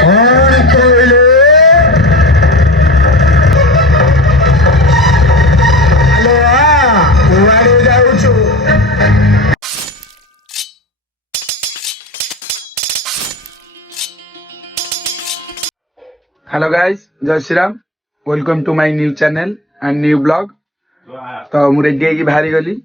Hello guys, जय Shri Ram. Welcome to my new channel and new blog. तो मु ready होगी बाहरी गली।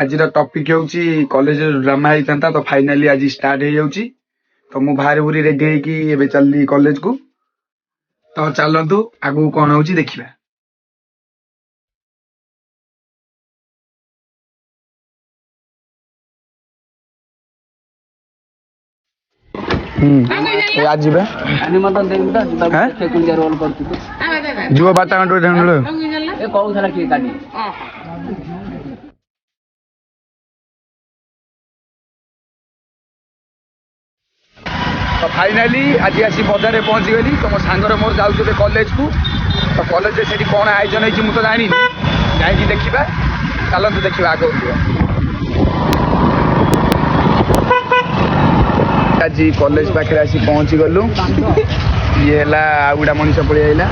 आज टॉपिक होउची कॉलेज ड्रामा होता तो फाइनाली आज स्टार्ट हो जाउची। तो मु बाहर बुरी रेडी होगी एबे चलली कॉलेज को। तो चलंतु आगु कोन होउची देखिबा। आज जीबे निमंत्रण देबी त सेकुंडर रोल करती तो जुवा बाटा घंटो ढंगलो ए कहू थला की काटी तो फाइनाली आज आसी बजार पहुंची गली। तो मो सांगर मोर जाउछे कॉलेज को। तो कॉलेज से सेठी कोन आयोजन होइछि मु तो जानि जाई देखिबा। चलंतु देखिबा आगो आज कॉलेज पाखे आसी पहुंची गलु। ये हला आउडा मनीष पड़ी आइला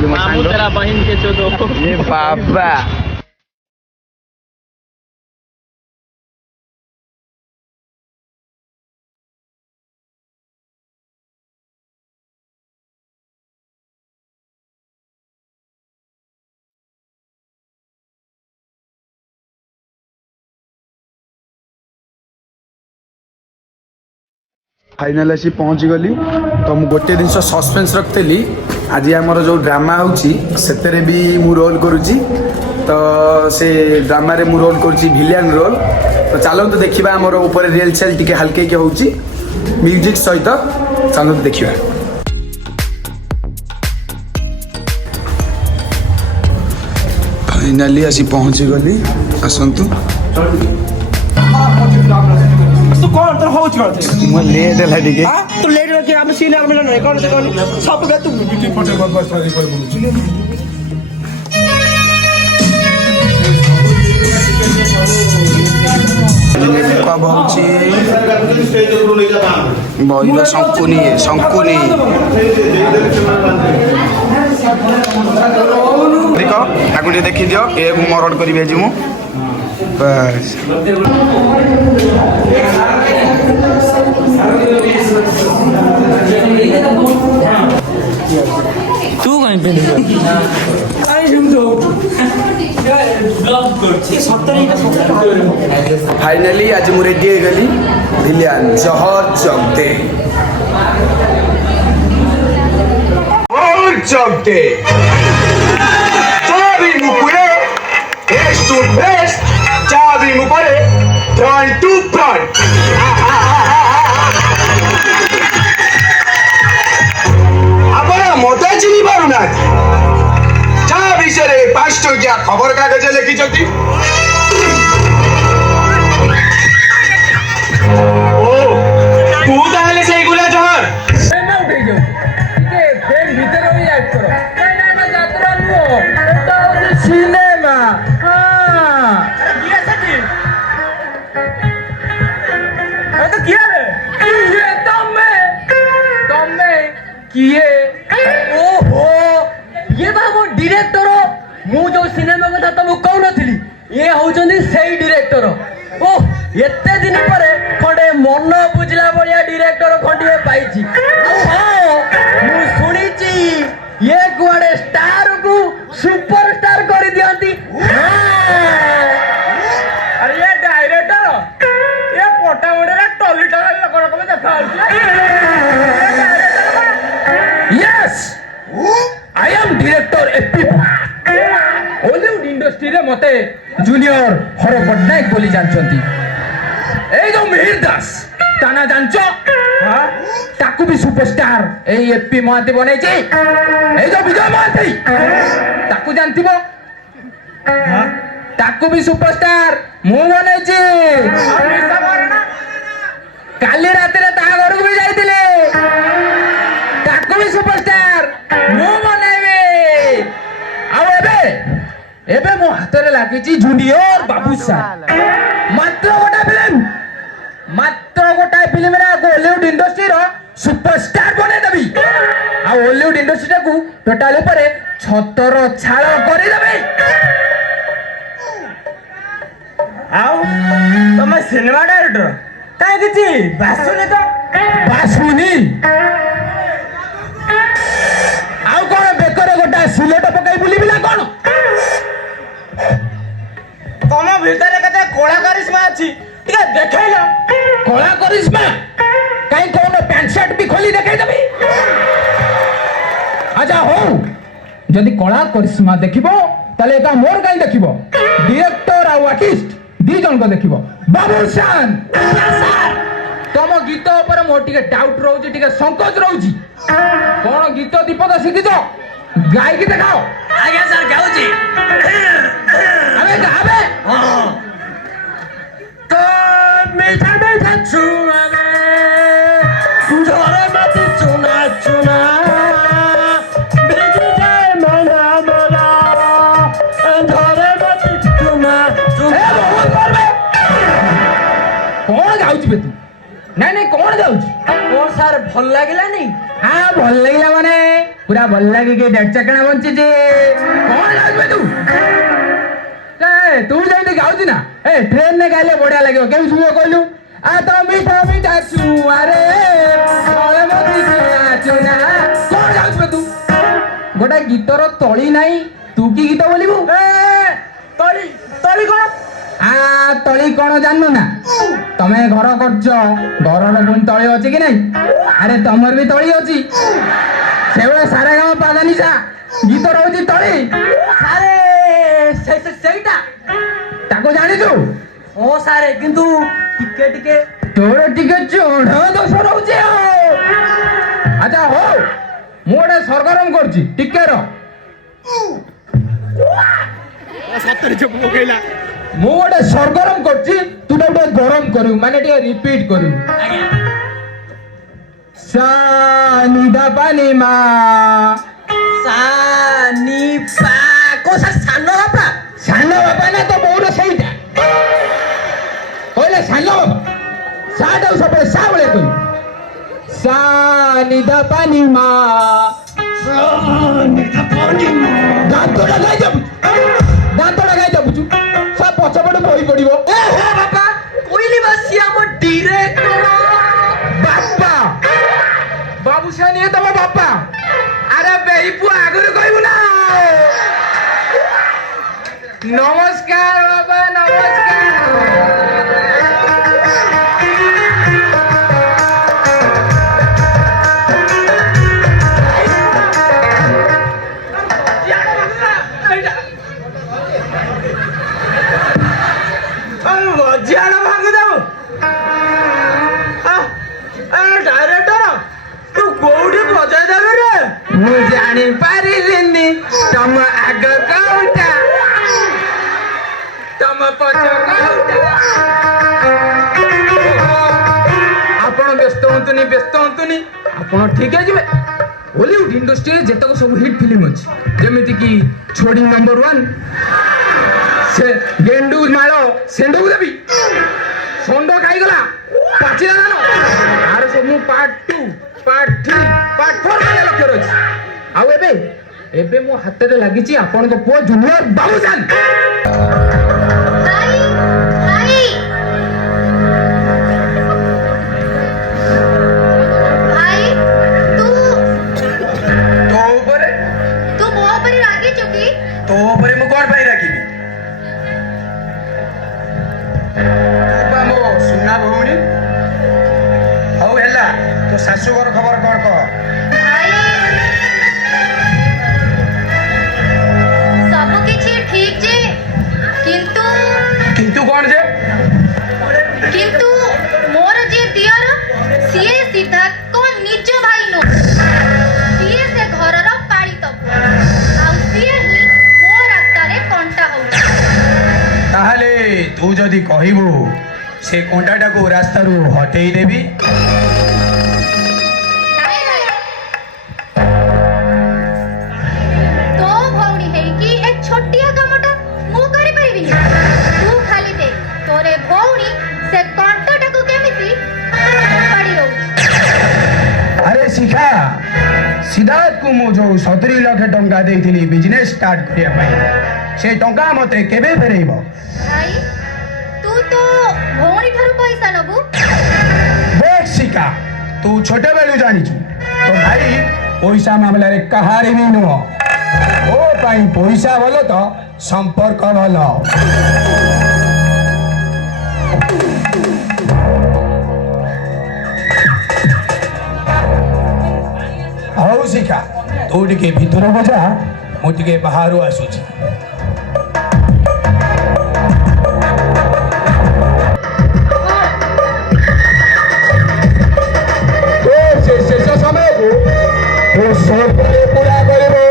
ये मो सांग तेरा बहन के चोदो ये बाबा। फाइनाल आसी पहुंची गली। तो मु गोटे दिन सस्पेंस रखली आज आमर जो ड्रामा होची सेतेरे भी मु रोल करूची। तो से ड्रामा रे मु रोल करूची विलेन रोल। तो चलो तो देखिबा हमर ऊपर रियल सेल टिके हल्के के होची म्यूजिक सहित। चलो तो देखिबा। फाइनाली आसी पहुंची गली। आसंतु तू कौन तो हो चुका है मो लेट है टिके तू लेट हो के हम सीनियर मिलन नहीं कौन सब बे तू बिटी फोटो बस सारी कोई बोलू कब होची बहिला संकुनी देखो आगु देखी दियो ए मरड करी भेजी मु बस। तू कहीं पे नहीं आई हम तो ब्लॉग करछि 70 फाइनली आज मु रेडी हो गली विलियन जहर चौकते और चौकते चाबी मुकुरे फेस टू फेस चाबी मुकुरे फ्रंट टू फ्रंट आपण मते चिनी पारुना चा विषय 5 टकिया खबर कागज लिखिछथि। ओ तू ताले सेई गुला जहर ना उठे जो के फेन भीतर होई एक्ट करो ना यात्रा नुओ एटा होची सिनेमा। हां किया सकी तो किया रे ये तमे किए ओहो ये बाबू डायरेक्टर मु जो सिनेमा कथा तुम कहू नथिली ये होचंदी सेई डायरेक्टर। ओ एते दिन पर खंडे मन बुझला बलिया डायरेक्टर खंडिए पाइछि। हां मु सुनिछि ये गुआडे स्टार को सुपरस्टार कर दियंती। अरे ये डायरेक्टर ये पोटा मोडे टॉलीटा लोक लोक देखा yes I am director AP Hollywood industry रे मते जूनियर हर पटनायक बोली जानछंती। ए जो मिहिर दास ताना जानछो हां ताकू भी सुपरस्टार ए एपी महाती बनै छै। ए जो विजय महाती ताकू जानथिबो हां ताकू भी सुपरस्टार मु बनै छै। काली रात रे ता घर को भी जाइतिले ताकू भी सुपरस्टार मु बनेबे। आ एबे मो हाथ रे लागिछि जूनियर बाबूसा मात्र गोटा फिल्म रे हॉलीवुड इंडस्ट्री रो सुपरस्टार बने देबी। इंडस्ट्री को टोटाल ऊपर छतर छाल करदेवे तुम सिनेमा डायरेक्टर कहीं किसी बासुनी तो बासुनी आउ कौन बेकर गोटा सिलेट पकाई बुलिबि ना कौन तुम भीतर केते कोला करिश्मा अछि टिके देखैलो कला करिश्मा कहीं कौन पैंट शर्ट भी खोली देखाई देबी अच्छा हो जदि कला करिश्मा देखिबो ताले एका मोर कहीं देखिबो डायरेक्टर आ आर्टिस्ट दी जन को देखिबो बाबूशान तम गीत ऊपर मोर टिके डाउट रहउची टिके संकोच रहउची कौन गीत दीपक शिखिछ गाई के देखाओ आज्ञा सर गाउची अबे गाबे तो मीठा मीठा छुआ में झरे मत चुना चुना बिजी जाए मना मना झरे मत चुना चुना कौन गाउची बे तू नहीं नहीं कौन गाउची ओ सर भल लागिलानी हाँ भल लगिला माने पूरा भल लगी के डेढ़ चकना बंची जे कौन गाउची बे तू ए तू जैसे गाउची ना ए ट्रेन ने गाइले बढ़िया लगे केम सुनियो कहलू आ तो मीठा मीठा छुआ रे झरे मत चुना चुना कौन गाउची बे तू गोटा गीतर तली नहीं तू की गीत बोलिबू तली तली कोन आ तली कौन जाननु ना तमे घर करछ घर पुणी तली अछि कि नहीं अरे तमर भी तली अछि सेवळे सारे गाँव पादानी सा गीत रहउची तली अरे सेटा ताको जानिछु ओ सारे किंतु टिके टिके तोर टिके चोढ़ दोष रहउची अच्छा हो मु गोटे सरगरम करछि टिके रो मु गोटे सरगरम करछि तू गोटे गरम करू माने टिके रिपीट करू सा निदा पानी मा सानी पा कोसा सानो बापा सानो बापा ना तो मोर सहीटा कहले सानो बापा साडा सब सा बळे करू सा निदा पानी मा दांतोड़ा गाय जाबुचु सब पछपटे बही पड़िबो ए हे बापा कोइली बसी हम डायरेक्टर बापा बाबूशान ये तम बापा अरे बेईपु आगुर कहबु ना नमस्कार बाबा नमस्कार मजियाड़ा भाग दो डायरेक्टर तू कोउडी बजाय देबे रे मु जानी पारिलिनी तम आग कौटा तम पछ कौटा आपण व्यस्त होतुनी आपण ठीक है जिवे हॉलीवुड इंडस्ट्री रे जेतक सब हिट फिल्म अछि जेमिति की छोड़ी नंबर 1 से गेंडू मालो सेंडू देबी सोंडो खाई गला पाचिला जानो आर सब मु पार्ट 2 पार्ट 3 पार्ट 4 माने लक्ष्य रछि आउ एबे मो हाथ रे लागि छि आपण को पुओ जूनियर बाबूजान भाई भाई तू तो ऊपर तू मो पर रागी चुकी तो ऊपर मु कोन पाई राखिबी बाबा मो सुना भौणी हौ हेला तो सासू घर खबर कोन कह भाई सब किछि ठीक जे किंतु किंतु कोन जे किंतु मोर जे दियर सीए सिद्धार्थ को निज भाई नो सीए से घरर पालित आ सीए ही मो रास्ता रे कंटा हो ताहले तू जदी कहिबू से कोंटाटा को रास्ता रू हटेई देबी नाही नाही तो भौणी है कि एक छोटिया कामटा मु करि परिबिनी तू खाली दे तोरे भौणी से कंटाटा को केमिति पड़ी रहू अरे शिखा सिद्धार्थ को मु जो 70 लाख टंका देइथिली बिजनेस स्टार्ट करिया पई से टंका मते केबे फेरेइबो भाई तू तो भौणी ठारू पैसा नबु देख शिका तू छोटे बेलू जानी छु तो भाई पैसा मामला रे कहारे भी नुह ओ पाई पैसा भलो तो संपर्क भलो हौ शिखा तू टिके भीतर बजा मु टिके बाहर आसुची तो शेष समय को तो सब पूरा करिबो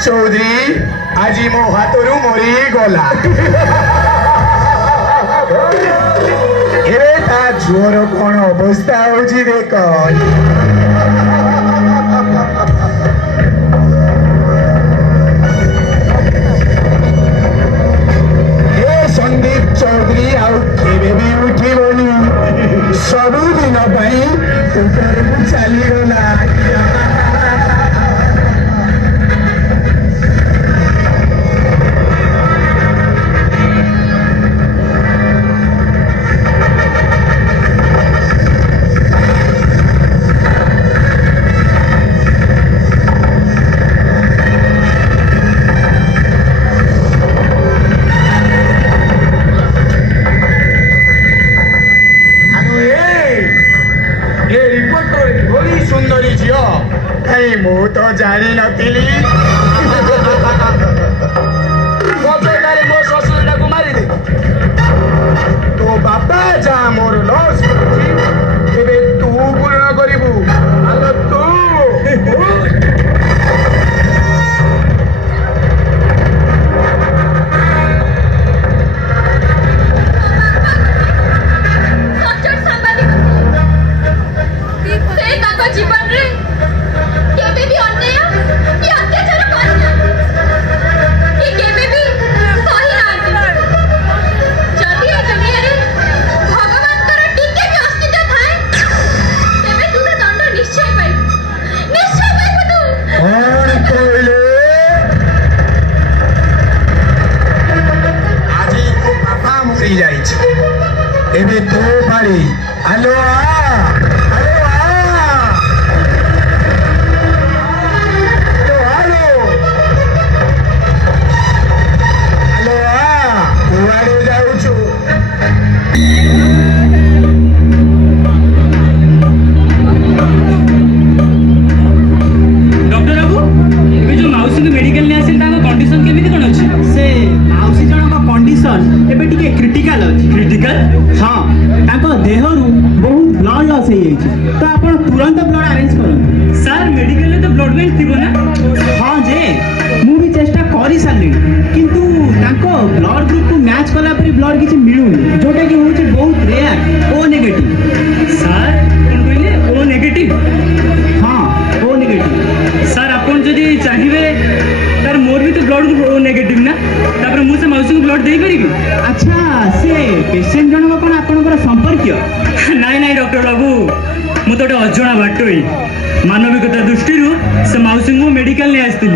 चौधरी आज मो हाथरू मरी गला एरे ता झुअर कौन अवस्था होची देख ए संदीप चौधरी आउ केबे भी उठिबोनी सबु दिन पई ऊपर चली गला सुंदरी झियो कहीं मु तो जानी नथिली मो ससुर मारी दे तो बापा जा मोर लॉस एबे तू पूर्ण करिबू आलो तू जीवन रे केबे भी अन्याय या अत्याचार करना कि केबे भी सही नांती जदि ए दुनिया रे भगवान कर टिके भी अस्तित्व थाए तेबे तू तो दंड निश्चय पाई तू कौन कहले आजी को बापा मरी जाई छ एबे तो पारी आलो मानविकता दृष्टि से मौसी को मेडिकल नहीं आसती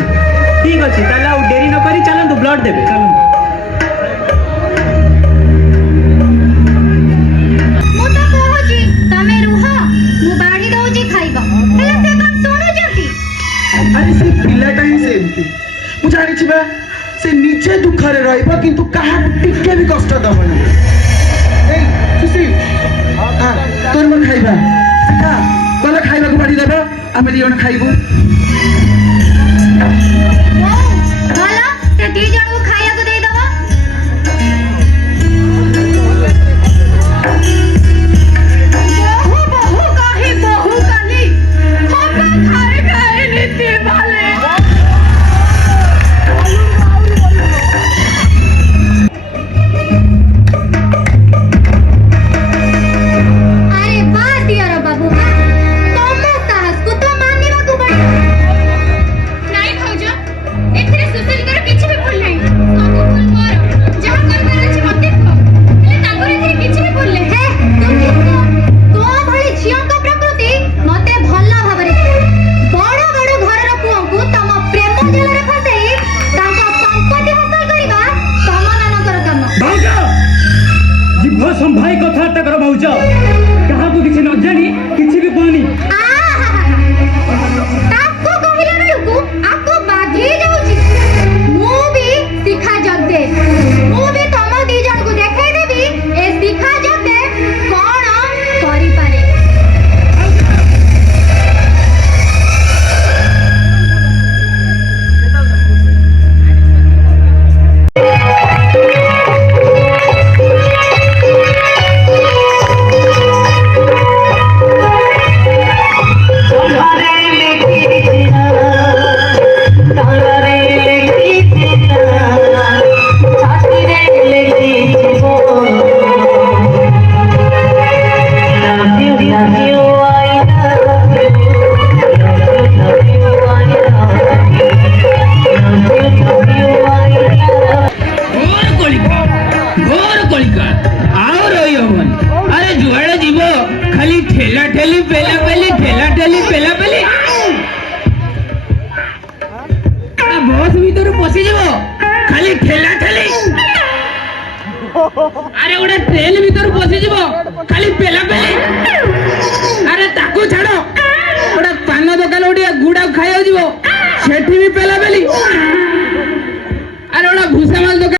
ठीक अच्छे डेरी न करी चलतु ब्लड देवे चलतु से निजे दुखरे रहिबा किंतु काहा टिके भी कष्ट दबना ए सुशील तोर मन खाइबा सीता तोला खाइबा को बाड़ी देबा आमे दियन खाइबू भला ते दी जण को खाइया को दे दवा संभाई कथबार्ता कर भाउज क्या किसी न जानी किसी भी कहनी ताको कहिला बेलकु आको बाधी जाउची मु भी शिखा जगदे मु भी तम दी जन को देखाई देबी ए शिखा जगदे कोन करि पारे खाली ठेला ठेली पेला पेली ठेला ठेली पेला पेली बस भीतर पशि जीव खाली ठेला ठेली अरे गोटे ट्रेन भीतर पशि जीव खाली पेला पेली अरे ताकू छाड़ गोटे पान दुकान गोटे गुड़ा खाई जीव सेठी भी पेला पेली अरे गोटे भूसा माल दुकान